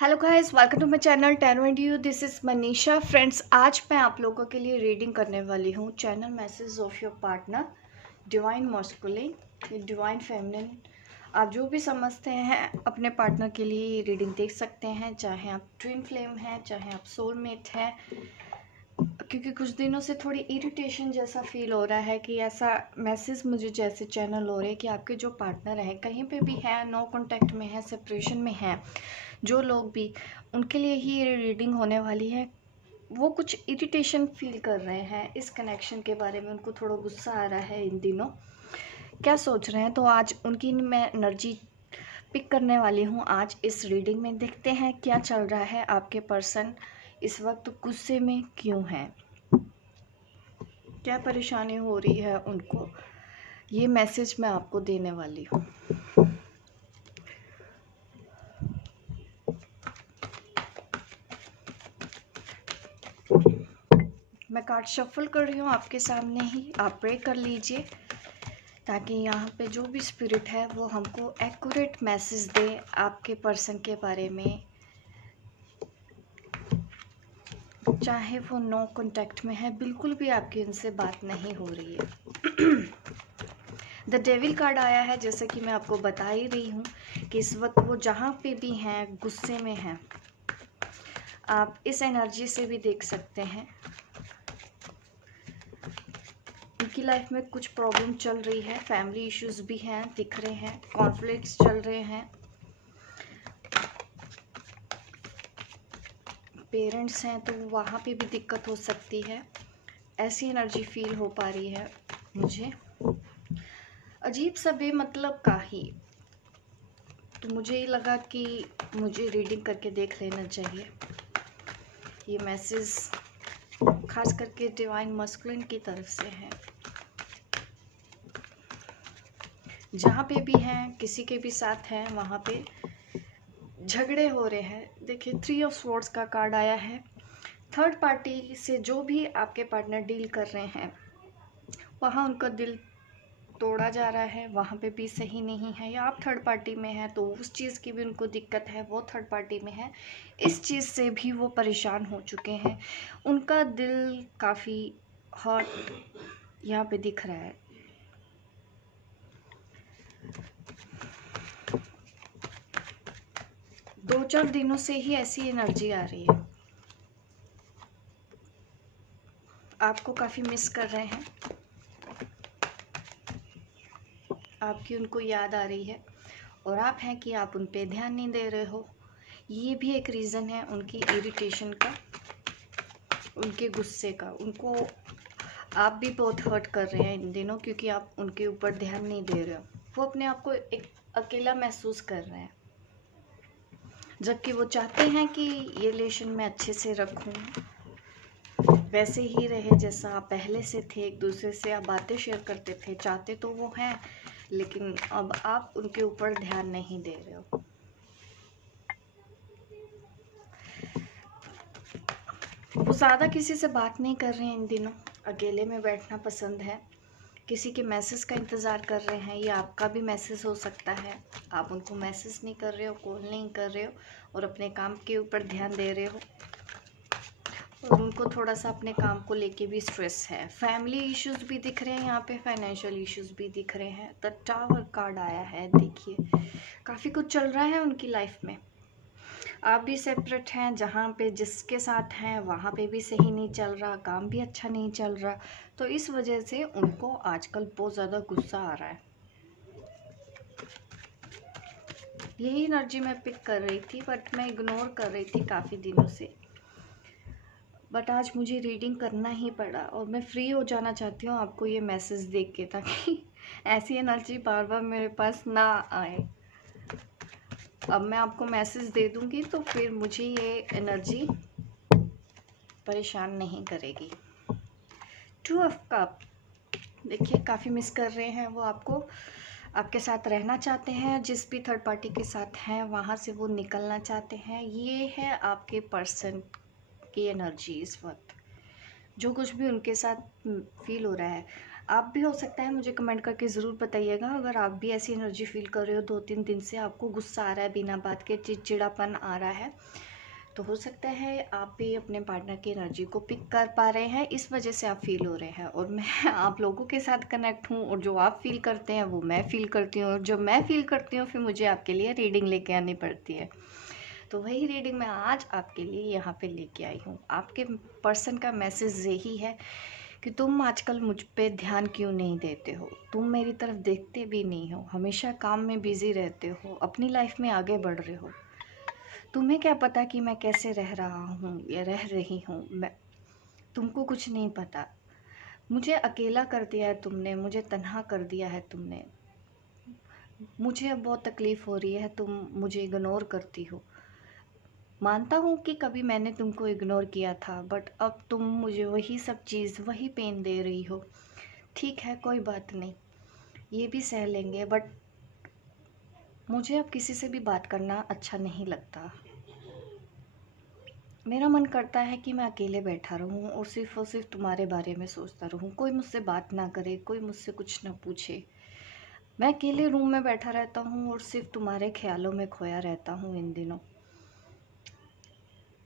Hello guys, welcome to my channel 10 this is Manisha. Friends, आज मैं आप लोगों के लिए रीडिंग करने वाली हूँ channel message of your partner, divine masculine, divine feminine. आप जो भी समझते हैं अपने पार्टनर के लिए ये रीडिंग देख सकते हैं, चाहे आप ट्विन फ्लेम हैं, चाहे आप सोलमेट हैं। क्योंकि कुछ दिनों से थोड़ी इरिटेशन जैसा फील हो रहा है कि ऐसा मैसेज मुझे जैसे चैनल हो रहे हैं कि आपके जो पार्टनर है कहीं पे भी है, नो कांटेक्ट में है, सेपरेशन में है, जो लोग भी उनके लिए ही ये रीडिंग होने वाली है। वो कुछ इरिटेशन फील कर रहे हैं इस कनेक्शन के बारे में, उनको थोड़ा गुस्सा आ रहा है इन दिनों, क्या सोच रहे हैं। तो आज उनकी मैं एनर्जी पिक करने वाली हूँ आज इस रीडिंग में। देखते हैं क्या चल रहा है, आपके पर्सन इस वक्त गुस्से में क्यों है, क्या परेशानी हो रही है उनको। ये मैसेज मैं आपको देने वाली हूँ। मैं कार्ड शफल कर रही हूँ आपके सामने ही, आप प्रे कर लीजिए ताकि यहाँ पे जो भी स्पिरिट है वो हमको एक्यूरेट मैसेज दे आपके पर्सन के बारे में, चाहे वो नो कांटेक्ट में है, बिल्कुल भी आपकी उनसे बात नहीं हो रही है। द डेविल कार्ड आया है, जैसे कि मैं आपको बता ही रही हूँ कि इस वक्त वो जहाँ पे भी हैं गुस्से में हैं। आप इस एनर्जी से भी देख सकते हैं उनकी लाइफ में कुछ प्रॉब्लम चल रही है, फैमिली इश्यूज भी हैं, दिख रहे हैं, कॉन्फ्लिक्ट्स चल रहे हैं, पेरेंट्स हैं तो वहाँ पे भी दिक्कत हो सकती है। ऐसी एनर्जी फील हो पा रही है मुझे, अजीब सा बेमतलब का ही। तो मुझे ये लगा कि मुझे रीडिंग करके देख लेना चाहिए। ये मैसेज खास करके डिवाइन मस्कुलिन की तरफ से है। जहाँ पे भी हैं, किसी के भी साथ हैं, वहाँ पे झगड़े हो रहे हैं। देखिए, 3 ऑफ स्वॉर्ड्स का कार्ड आया है। थर्ड पार्टी से जो भी आपके पार्टनर डील कर रहे हैं वहाँ उनका दिल तोड़ा जा रहा है, वहाँ पे भी सही नहीं है। या आप थर्ड पार्टी में हैं तो उस चीज़ की भी उनको दिक्कत है, वो थर्ड पार्टी में है, इस चीज़ से भी वो परेशान हो चुके हैं। उनका दिल काफ़ी हॉट यहाँ पे दिख रहा है। दो चार दिनों से ही ऐसी एनर्जी आ रही है, आपको काफ़ी मिस कर रहे हैं, आपकी उनको याद आ रही है, और आप हैं कि आप उन पे ध्यान नहीं दे रहे हो। ये भी एक रीज़न है उनकी इरिटेशन का, उनके गुस्से का। उनको आप भी बहुत हर्ट कर रहे हैं इन दिनों, क्योंकि आप उनके ऊपर ध्यान नहीं दे रहे हो। वो अपने आप को एक अकेला महसूस कर रहे हैं, जबकि वो चाहते हैं कि ये रिलेशन मैं अच्छे से रखूं, वैसे ही रहे जैसा आप पहले से थे, एक दूसरे से आप बातें शेयर करते थे, चाहते तो वो हैं, लेकिन अब आप उनके ऊपर ध्यान नहीं दे रहे हो। वो ज़्यादा किसी से बात नहीं कर रहे हैं इन दिनों, अकेले में बैठना पसंद है, किसी के मैसेज का इंतज़ार कर रहे हैं। या आपका भी मैसेज हो सकता है, आप उनको मैसेज नहीं कर रहे हो, कॉल नहीं कर रहे हो, और अपने काम के ऊपर ध्यान दे रहे हो, और उनको थोड़ा सा अपने काम को लेके भी स्ट्रेस है। फैमिली इश्यूज भी दिख रहे हैं यहाँ पे, फाइनेंशियल इश्यूज भी दिख रहे हैं। द टावर कार्ड आया है, देखिए काफ़ी कुछ चल रहा है उनकी लाइफ में। आप भी सेपरेट हैं, जहाँ पे जिसके साथ हैं वहाँ पे भी सही नहीं चल रहा, काम भी अच्छा नहीं चल रहा, तो इस वजह से उनको आजकल बहुत ज़्यादा गुस्सा आ रहा है। यही एनर्जी मैं पिक कर रही थी, बट मैं इग्नोर कर रही थी काफ़ी दिनों से, बट आज मुझे रीडिंग करना ही पड़ा, और मैं फ्री हो जाना चाहती हूँ आपको ये मैसेज देख के, ताकि ऐसी एनर्जी बार बार मेरे पास ना आए। अब मैं आपको मैसेज दे दूँगी तो फिर मुझे ये एनर्जी परेशान नहीं करेगी। 2 ऑफ कप, देखिए काफ़ी मिस कर रहे हैं वो आपको, आपके साथ रहना चाहते हैं, जिस भी थर्ड पार्टी के साथ हैं वहाँ से वो निकलना चाहते हैं। ये है आपके पर्सन की एनर्जी इस वक्त, जो कुछ भी उनके साथ फील हो रहा है। आप भी हो सकता है, मुझे कमेंट करके ज़रूर बताइएगा अगर आप भी ऐसी एनर्जी फील कर रहे हो 2-3 दिन से, आपको गुस्सा आ रहा है, बिना बात के चिड़चिड़ापन आ रहा है, तो हो सकता है आप भी अपने पार्टनर की एनर्जी को पिक कर पा रहे हैं, इस वजह से आप फील हो रहे हैं। और मैं आप लोगों के साथ कनेक्ट हूँ, और जो आप फील करते हैं वो मैं फील करती हूँ, और जो मैं फील करती हूँ फिर मुझे आपके लिए रीडिंग लेके आनी पड़ती है। तो वही रीडिंग मैं आज आपके लिए यहाँ पे लेके आई हूँ। आपके पर्सन का मैसेज यही है कि तुम आजकल मुझ पे ध्यान क्यों नहीं देते हो, तुम मेरी तरफ देखते भी नहीं हो, हमेशा काम में बिजी रहते हो, अपनी लाइफ में आगे बढ़ रहे हो। तुम्हें क्या पता कि मैं कैसे रह रहा हूँ या रह रही हूँ, मैं तुमको कुछ नहीं पता। मुझे अकेला कर दिया है तुमने, मुझे तन्हा कर दिया है तुमने। मुझे अब बहुत तकलीफ़ हो रही है, तुम मुझे इग्नोर करती हो। मानता हूँ कि कभी मैंने तुमको इग्नोर किया था, बट अब तुम मुझे वही सब चीज़, वही पेन दे रही हो। ठीक है, कोई बात नहीं, ये भी सह लेंगे, बट मुझे अब किसी से भी बात करना अच्छा नहीं लगता। मेरा मन करता है कि मैं अकेले बैठा रहूं और सिर्फ तुम्हारे बारे में सोचता रहूं, कोई मुझसे बात ना करे, कोई मुझसे कुछ ना पूछे। मैं अकेले रूम में बैठा रहता हूं और सिर्फ तुम्हारे ख्यालों में खोया रहता हूं इन दिनों।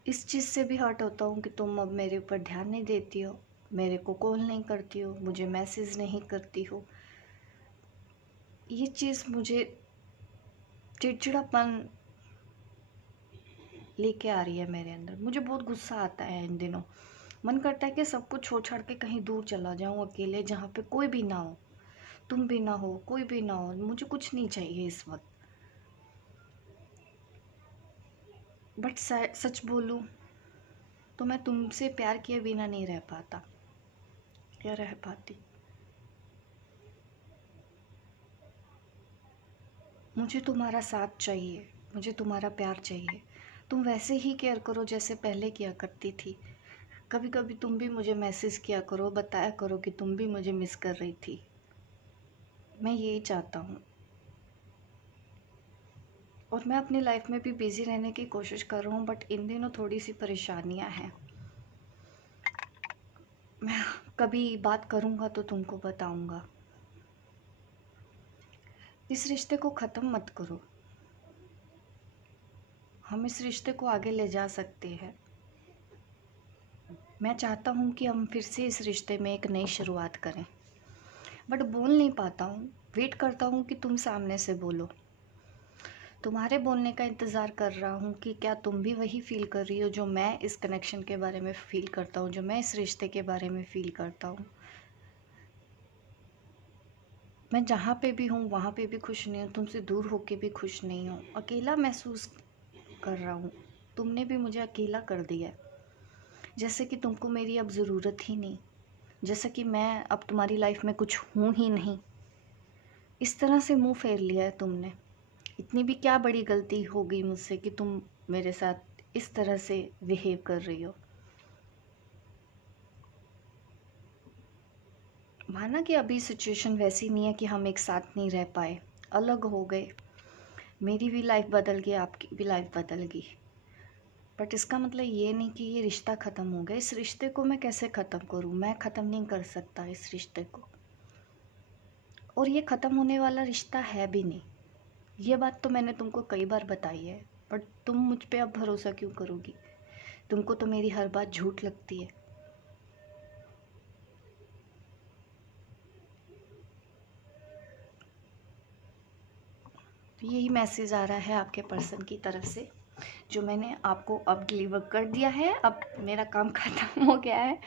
इस चीज़ से भी हर्ट होता हूं कि तुम अब मेरे ऊपर ध्यान नहीं देती हो, मेरे को कॉल नहीं करती हो, मुझे मैसेज नहीं करती हो। ये चीज़ मुझे चिड़चिड़ापन लेके आ रही है मेरे अंदर। मुझे बहुत गुस्सा आता है इन दिनों। मन करता है कि सब कुछ छोड़ छाड़ के कहीं दूर चला जाऊं अकेले, जहाँ पे कोई भी ना हो, तुम भी ना हो, कोई भी ना हो, मुझे कुछ नहीं चाहिए इस वक्त। बट सच बोलूं तो मैं तुमसे प्यार किए बिना नहीं रह पाता या रह पाती। मुझे तुम्हारा साथ चाहिए, मुझे तुम्हारा प्यार चाहिए। तुम वैसे ही केयर करो जैसे पहले किया करती थी। कभी कभी तुम भी मुझे मैसेज किया करो, बताया करो कि तुम भी मुझे मिस कर रही थी। मैं यही चाहता हूँ। और मैं अपनी लाइफ में भी बिज़ी रहने की कोशिश कर रहा हूँ, बट इन दिनों थोड़ी सी परेशानियाँ हैं। मैं कभी बात करूँगा तो तुमको बताऊँगा। इस रिश्ते को ख़त्म मत करो, हम इस रिश्ते को आगे ले जा सकते हैं। मैं चाहता हूँ कि हम फिर से इस रिश्ते में एक नई शुरुआत करें, बट बोल नहीं पाता हूँ। वेट करता हूँ कि तुम सामने से बोलो। तुम्हारे बोलने का इंतज़ार कर रहा हूँ कि क्या तुम भी वही फील कर रही हो जो मैं इस कनेक्शन के बारे में फ़ील करता हूँ, जो मैं इस रिश्ते के बारे में फ़ील करता हूँ। मैं जहाँ पे भी हूँ वहाँ पे भी खुश नहीं हूँ, तुमसे दूर होके भी खुश नहीं हूँ, अकेला महसूस कर रहा हूँ। तुमने भी मुझे अकेला कर दिया है, जैसे कि तुमको मेरी अब ज़रूरत ही नहीं, जैसे कि मैं अब तुम्हारी लाइफ में कुछ हूँ ही नहीं। इस तरह से मुंह फेर लिया है तुमने। इतनी भी क्या बड़ी गलती हो गई मुझसे कि तुम मेरे साथ इस तरह से बिहेव कर रही हो। माना कि अभी सिचुएशन वैसी नहीं है कि हम एक साथ नहीं रह पाए, अलग हो गए, मेरी भी लाइफ बदल गई, आपकी भी लाइफ बदल गई, बट इसका मतलब ये नहीं कि ये रिश्ता ख़त्म हो गया। इस रिश्ते को मैं कैसे ख़त्म करूँ? मैं ख़त्म नहीं कर सकता इस रिश्ते को, और ये ख़त्म होने वाला रिश्ता है भी नहीं। ये बात तो मैंने तुमको कई बार बताई है, बट तुम मुझ पे अब भरोसा क्यों करोगी? तुमको तो मेरी हर बात झूठ लगती है। तो यही मैसेज आ रहा है आपके पर्सन की तरफ से, जो मैंने आपको अब डिलीवर कर दिया है। अब मेरा काम ख़त्म हो गया है।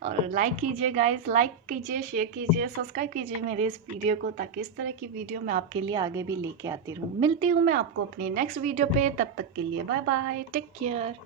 और लाइक कीजिए गाइस, लाइक कीजिए, शेयर कीजिए, सब्सक्राइब कीजिए मेरे इस वीडियो को, ताकि इस तरह की वीडियो मैं आपके लिए आगे भी लेके आती रहूँ। मिलती हूँ मैं आपको अपनी नेक्स्ट वीडियो पे, तब तक के लिए बाय बाय, टेक केयर।